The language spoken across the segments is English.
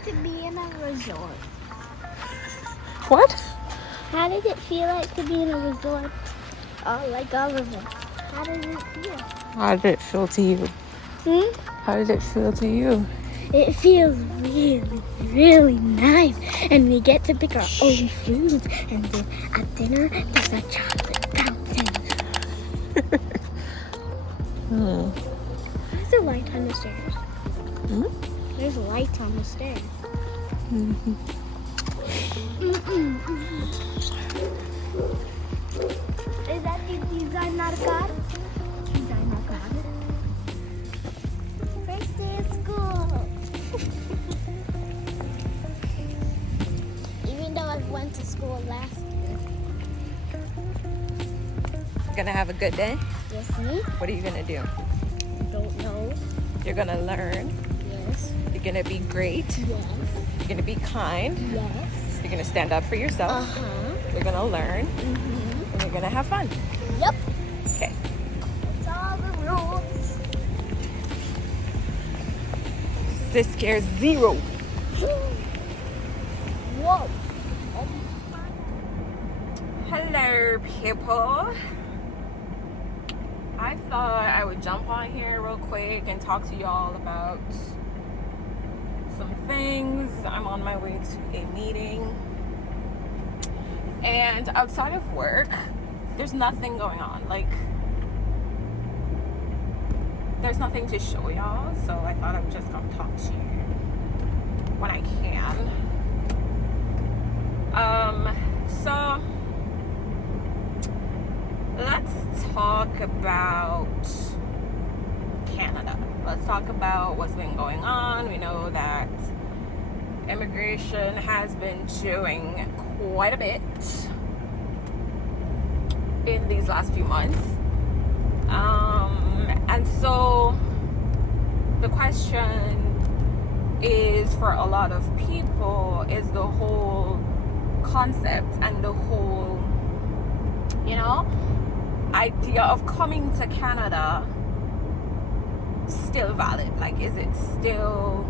like to be in a resort? What? How did it feel like to be in a resort? Oh, like all of them. How did it feel? How did it feel to you? How did it feel to you? It feels really, really nice. And we get to pick our own foods. And then at dinner, there's a chocolate fountain. There's a light on the stairs. There's a light on the stairs. Is that the designer card? Designer card. First day of school. Even though I went to school last year. Gonna have a good day? Yes, me? What are you gonna do? Don't know. You're gonna learn. Yes. You're gonna be great. Yes. You're gonna be kind. Yes. You're gonna stand up for yourself. You're gonna learn. And you're gonna have fun. Yep. Okay. That's all the rules. This scares zero. Whoa. Hello, people. I thought I would jump on here real quick and talk to y'all about some things. I'm on my way to a meeting. And outside of work, there's nothing going on. Like, there's nothing to show y'all. So I thought I would just come talk to you when I can. So let's talk about Canada. Let's talk about what's been going on. We know that immigration has been doing quite a bit in these last few months. And so the question is, for a lot of people, is the whole concept and the whole, idea of coming to Canada still valid? Like, is it still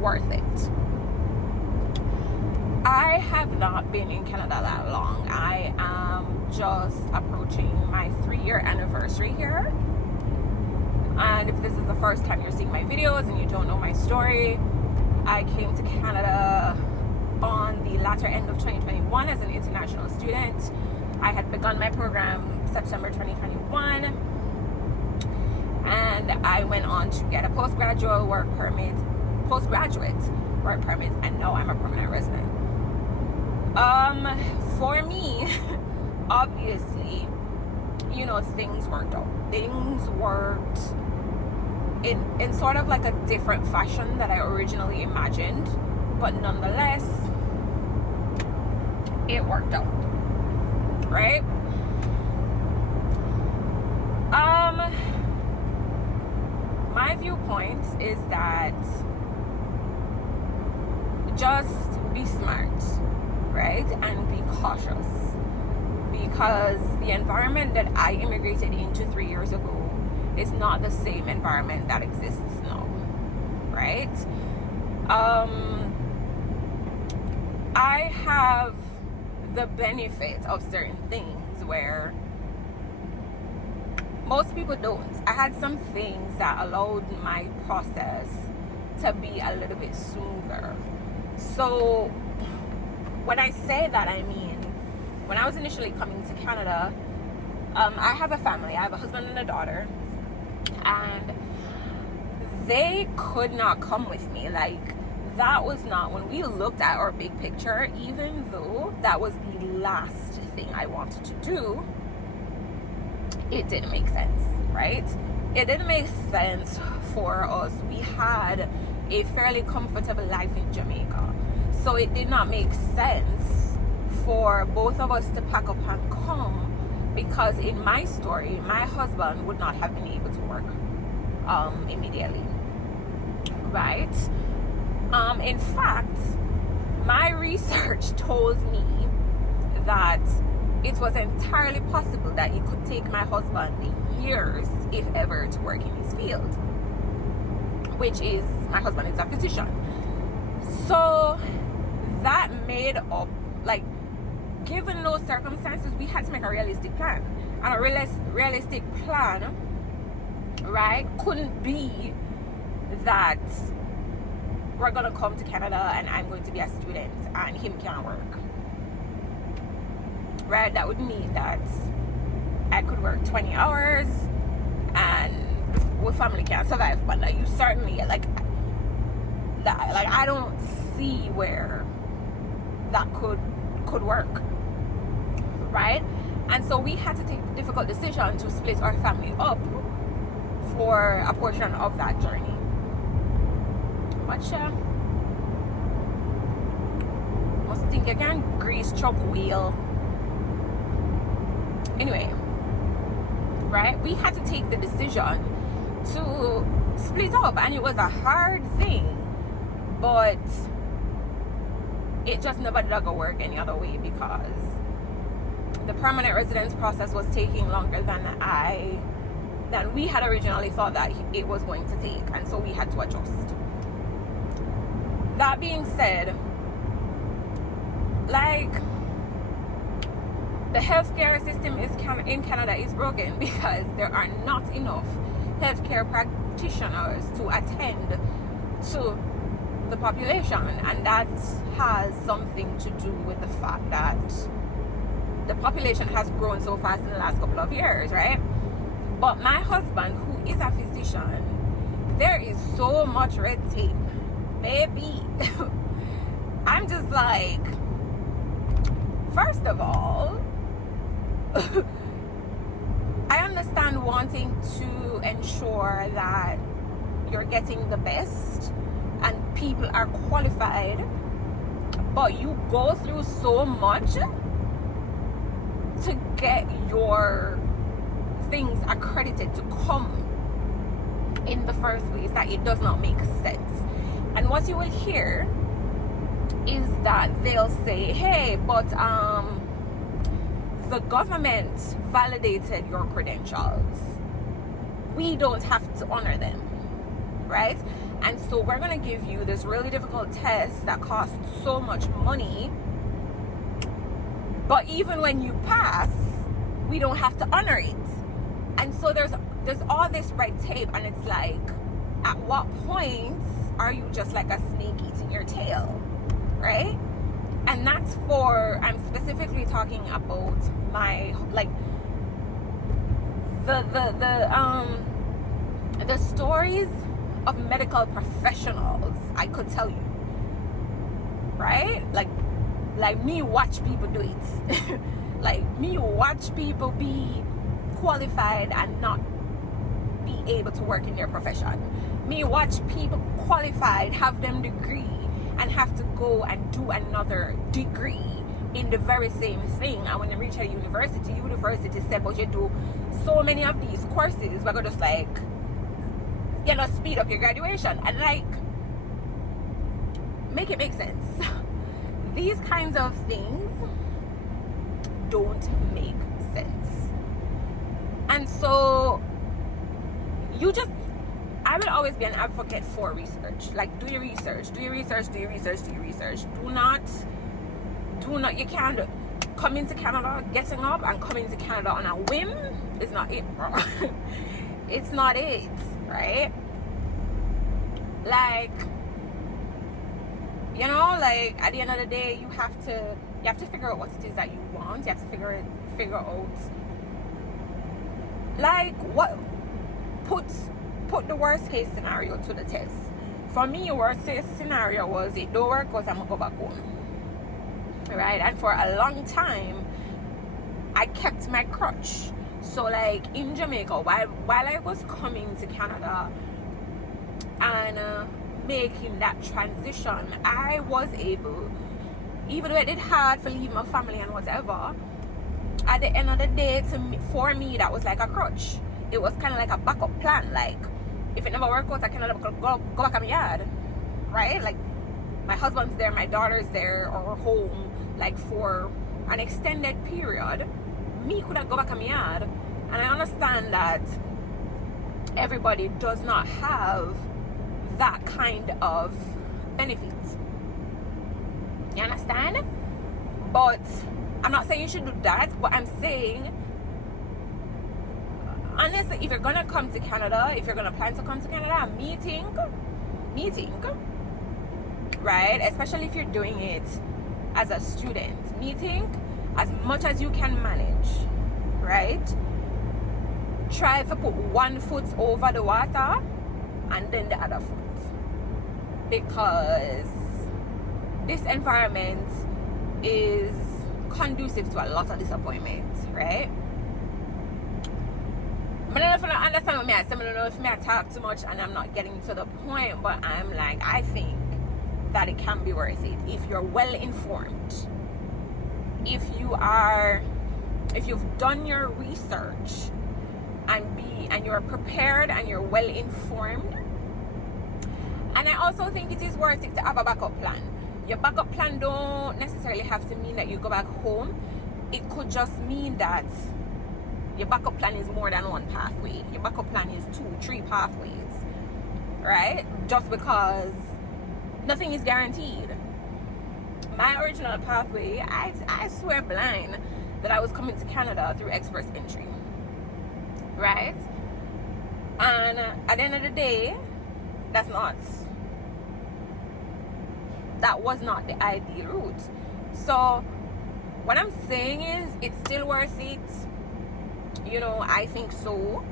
worth it? I have not been in Canada that long. I am just approaching my 3-year anniversary here. And if this is the first time you're seeing my videos and you don't know my story, I came to Canada on the latter end of 2021 as an international student. I had begun my program September 2021, and I went on to get a postgraduate work permit, and now I'm a permanent resident. For me, obviously, things worked out. Things worked in sort of like a different fashion that I originally imagined, but nonetheless, it worked out, right? My viewpoint is that just be smart, right? And be cautious, because the environment that I immigrated into 3 years ago is not the same environment that exists now, right? I have the benefit of certain things where most people don't. I had some things that allowed my process to be a little bit smoother. So when I say that, I mean, when I was initially coming to Canada, I have a family. I have a husband and a daughter, and they could not come with me. Like, that was not, when we looked at our big picture, even though that was the last thing I wanted to do, it didn't make sense, right? It didn't make sense for us. We had a fairly comfortable life in Jamaica, so it did not make sense for both of us to pack up and come, because in my story, my husband would not have been able to work immediately, right? In fact, my research told me that it was entirely possible that it could take my husband years, if ever, to work in his field, which is, my husband is a physician. So that made up, like, given those circumstances, we had to make a realistic plan. And a realistic plan, right, couldn't be that we're gonna come to Canada and I'm going to be a student and him can't work. Right? That would mean that I could work 20 hours and with family can't survive. But like, you certainly like that. Like, I don't see where that could work. Right? And so we had to take the difficult decision to split our family up for a portion of that journey. But must think I can grease truck wheel. Anyway, right? We had to take the decision to split up, and it was a hard thing, but it just never did go work any other way because the permanent residence process was taking longer than we had originally thought that it was going to take, and so we had to adjust. That being said, like, the healthcare system in Canada is broken because there are not enough healthcare practitioners to attend to the population, and that has something to do with the fact that the population has grown so fast in the last couple of years, right? But my husband, who is a physician, there is so much red tape, baby. I'm just like, first of all, I understand wanting to ensure that you're getting the best and people are qualified, but you go through so much to get your things accredited to come in the first place that it does not make sense. And what you will hear is that they'll say, hey, but the government validated your credentials. We don't have to honor them, right? And so we're going to give you this really difficult test that costs so much money, but even when you pass, we don't have to honor it. And so there's all this red tape, and it's like, at what point are you just like a snake eating your tail, right? And that's for, I'm specifically talking about my, like, the stories of medical professionals I could tell you, right? Like me watch people do it. Like me watch people be qualified and not be able to work in their profession. Me watch people qualified, have them degree, and have to go and do another degree in the very same thing. And when they reach a university said, but you do so many of these courses, we're gonna just like, you know, speed up your graduation and like make it make sense. These kinds of things don't make sense. And so I will always be an advocate for research. Like, do your research. Do not, you can't come into Canada, getting up and coming to Canada on a whim is not it, bro. It's not it, right? Like, you know, like at the end of the day, you have to figure out what it is that you want. You have to figure out like what put the worst case scenario to the test. For me, worst case scenario was it don't work because I'm gonna go back home. Right? And for a long time I kept my crutch. So like in Jamaica, while I was coming to Canada and making that transition, I was able, even though I did hard for leaving my family and whatever, at the end of the day, for me that was like a crutch. It was kind of like a backup plan. Like, if it never worked out, I can go back to my yard, right? Like, my husband's there, my daughter's there, or home, like for an extended period. Me could have go back to my yard, and I understand that everybody does not have that kind of benefit, You understand? But I'm not saying you should do that, but I'm saying, honestly, if you're gonna come to Canada, if you're gonna plan to come to Canada, me think, right? Especially if you're doing it as a student, me think, as much as you can manage, right? Try to put one foot over the water and then the other foot, because this environment is conducive to a lot of disappointment, right? I don't know if I understand what me I say. I don't know if me I talk too much and I'm not getting to the point, but I'm like, I think that it can be worth it if you're well informed, if you've done your research and you're prepared and you're well informed. And I also think it is worth it to have a backup plan. Your backup plan don't necessarily have to mean that you go back home. It could just mean that your backup plan is more than one pathway. Your backup plan is 2-3 pathways, right? Just because nothing is guaranteed. My original pathway, I swear blind that I was coming to Canada through express entry, right? And at the end of the day, that was not the ideal route. So what I'm saying is, it's still worth it. You know, I think so.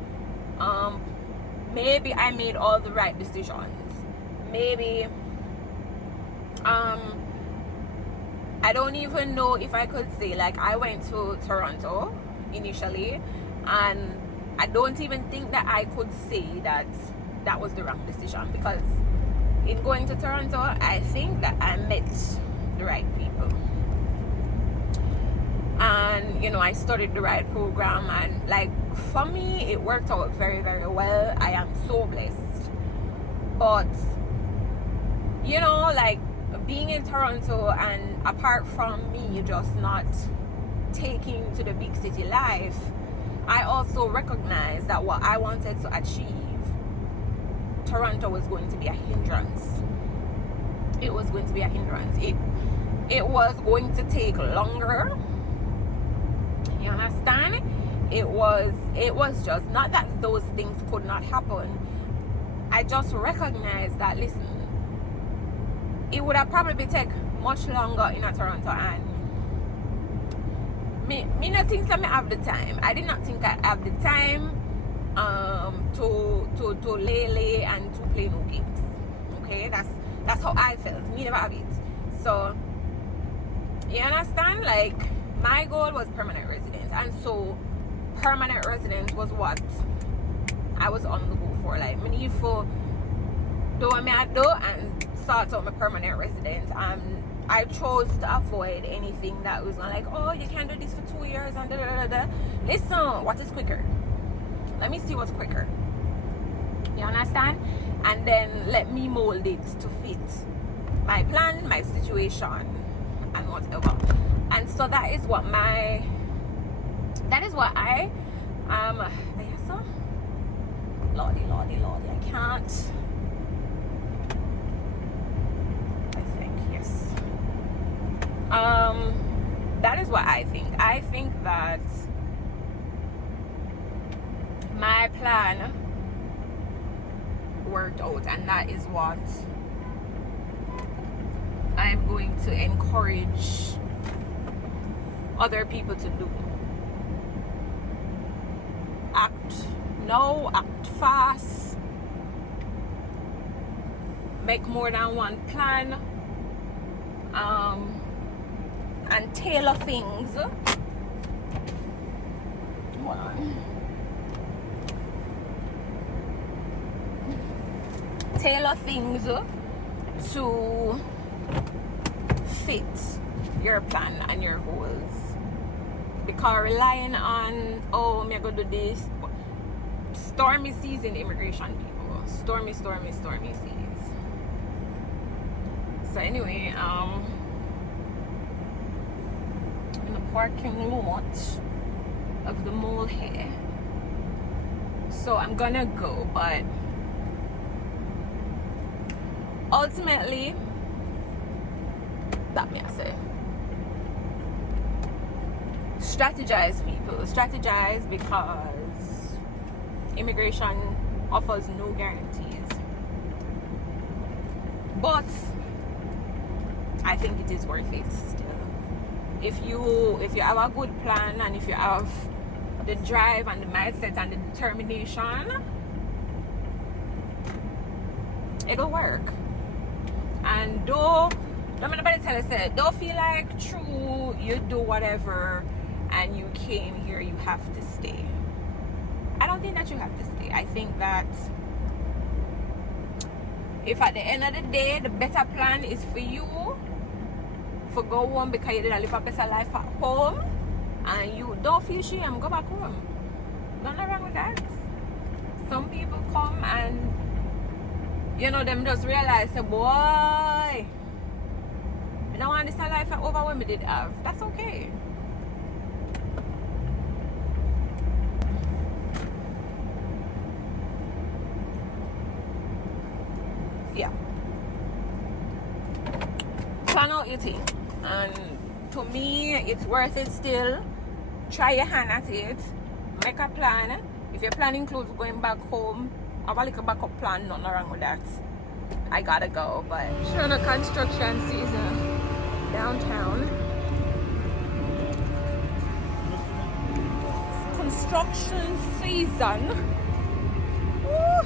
Maybe I made all the right decisions. Maybe I don't even know if I could say, like, I went to Toronto initially, and I don't even think that I could say that that was the wrong decision, because in going to Toronto, I think that I met the right people, and you know, I studied the right program, and like, for me, it worked out very, very well. I am so blessed. But you know, like, being in Toronto, and apart from me just not taking to the big city life, I also recognized that what I wanted to achieve, Toronto was going to be a hindrance. It was going to be a hindrance. It was going to take longer. You understand? It was just not that those things could not happen. I just recognized that, listen, it would have probably take much longer in a Toronto, and me not think that I have the time. I did not think I have the time to lay and to play no games. Okay, that's how I felt. Me never have it. So you understand? Like, my goal was permanent residence, and so permanent residence was what I was on the go for. Like, me need for do what me I do and sort out my permanent residence. I chose to avoid anything that was not like, oh, you can't do this for 2 years and da da da da. Listen, what is quicker? Let me see what's quicker. You understand? And then let me mold it to fit my plan, my situation, and whatever. And so that is what I Lordy, I can't. That is what I think. I think that my plan worked out, and that is what I'm going to encourage other people to do. Act now, act fast, make more than one plan, and tailor things. Tailor things to fit your plan and your goals. Because relying on, oh, me gonna do this, stormy seas in immigration, people. Stormy seas. So anyway, in the parking lot of the mall here. So I'm gonna go, but ultimately That me I say. Strategize, people. Strategize, because immigration offers no guarantees. But I think it is worth it still. If you have a good plan, and if you have the drive and the mindset and the determination, it'll work. And don't nobody tell us that. Don't feel like true you do whatever and you came here, you have to stay. I don't think that you have to stay. I think that if at the end of the day the better plan is for you to go home because you did live a better life at home, and you don't feel shame, go back home. Nothing wrong with that. Some people come and them just realize, say, boy, I don't want this life over when we did have. That's okay. Yeah. Plan out your thing. And to me, it's worth it still. Try your hand at it. Make a plan. If your plan includes going back home, have a little backup plan. Nothing wrong with that. I gotta go, but sure, the construction season downtown. It's construction season. Woo.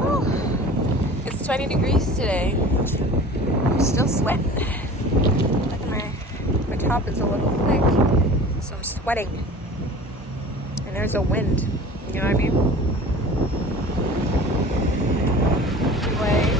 Woo. It's 20 degrees today. I'm still sweating. Look at my top is a little thick, so I'm sweating. And there's a wind. You know what I mean? Anyway.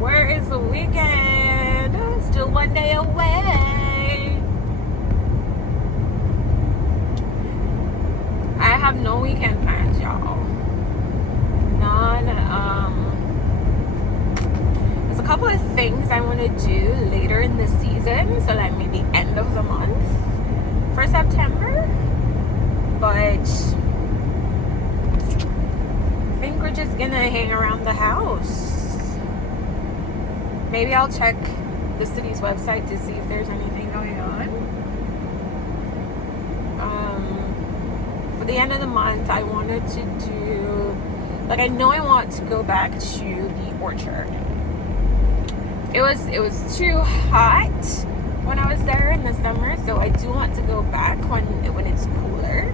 Where is the weekend? Still one day away. I have no weekend plans, y'all. None. There's a couple of things I want to do later in the season, so like maybe end of the month for September. But I think we're just gonna hang around the house. Maybe I'll check the city's website to see if there's anything going on. For the end of the month, I wanted to do, I know I want to go back to the orchard. It was too hot when I was there in the summer, so I do want to go back when it's cooler.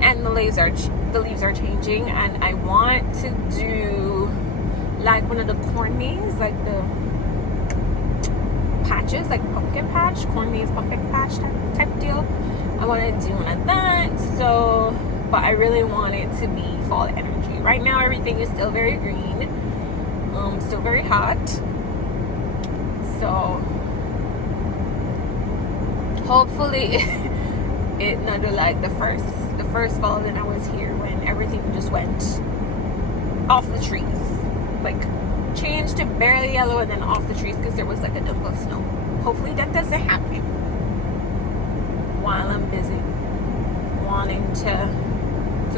And the leaves are changing, and I want to do like one of the corn maze, like the patches, like pumpkin patch, corn maze pumpkin patch type deal. I want to do one of that. So, but I really want it to be fall energy. Right now, everything is still very green, still very hot. So hopefully it not do like the first fall that I was here when everything just went off the trees, like changed to barely yellow and then off the trees because there was like a dump of snow. Hopefully that doesn't happen while I'm busy wanting to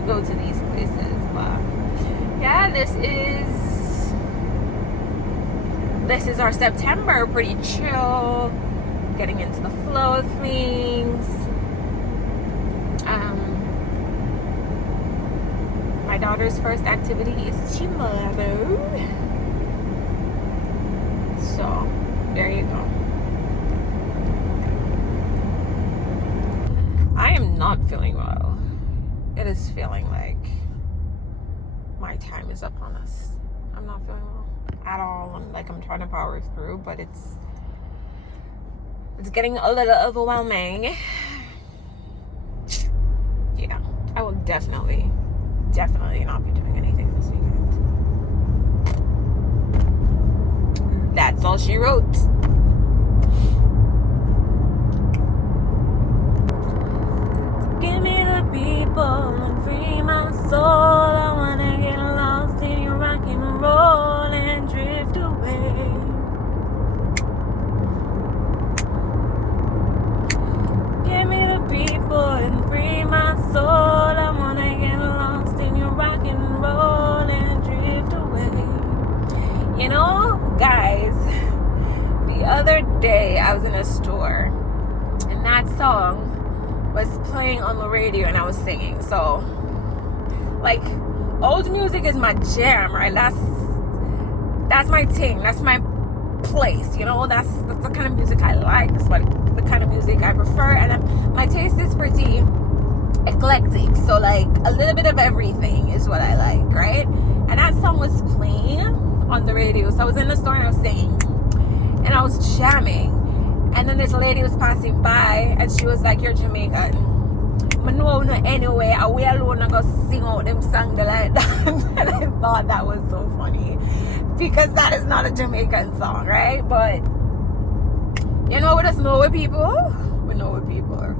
go to these places. But yeah, this is our September, pretty chill, getting into the flow of things. My daughter's first activity is tomorrow. So, there you go. not feeling well. It is feeling like my time is upon us. I'm not feeling well at all. I'm trying to power through, but it's getting a little overwhelming. Yeah, I will definitely not be doing anything this weekend. That's all she wrote. Give me the people and free my soul. I wanna get lost in your rock and roll and drift away. Give me the people and free my soul. I wanna get lost in your rock and roll and drift away. You know, guys, the other day I was in a store and that song was playing on the radio and I was singing. So, like, old music is my jam, right? That's my thing. That's my place. You know, that's the kind of music I like. That's the kind of music I prefer. And my taste is pretty eclectic. So, like, a little bit of everything is what I like, right? And that song was playing on the radio. So I was in the store and I was singing and I was jamming. And then this lady was passing by and she was like, "You're Jamaican." I know anyway, and we alone are going to sing out them songs like that. And I thought that was so funny because that is not a Jamaican song, right? But you know, we just know we're people. We know we're people.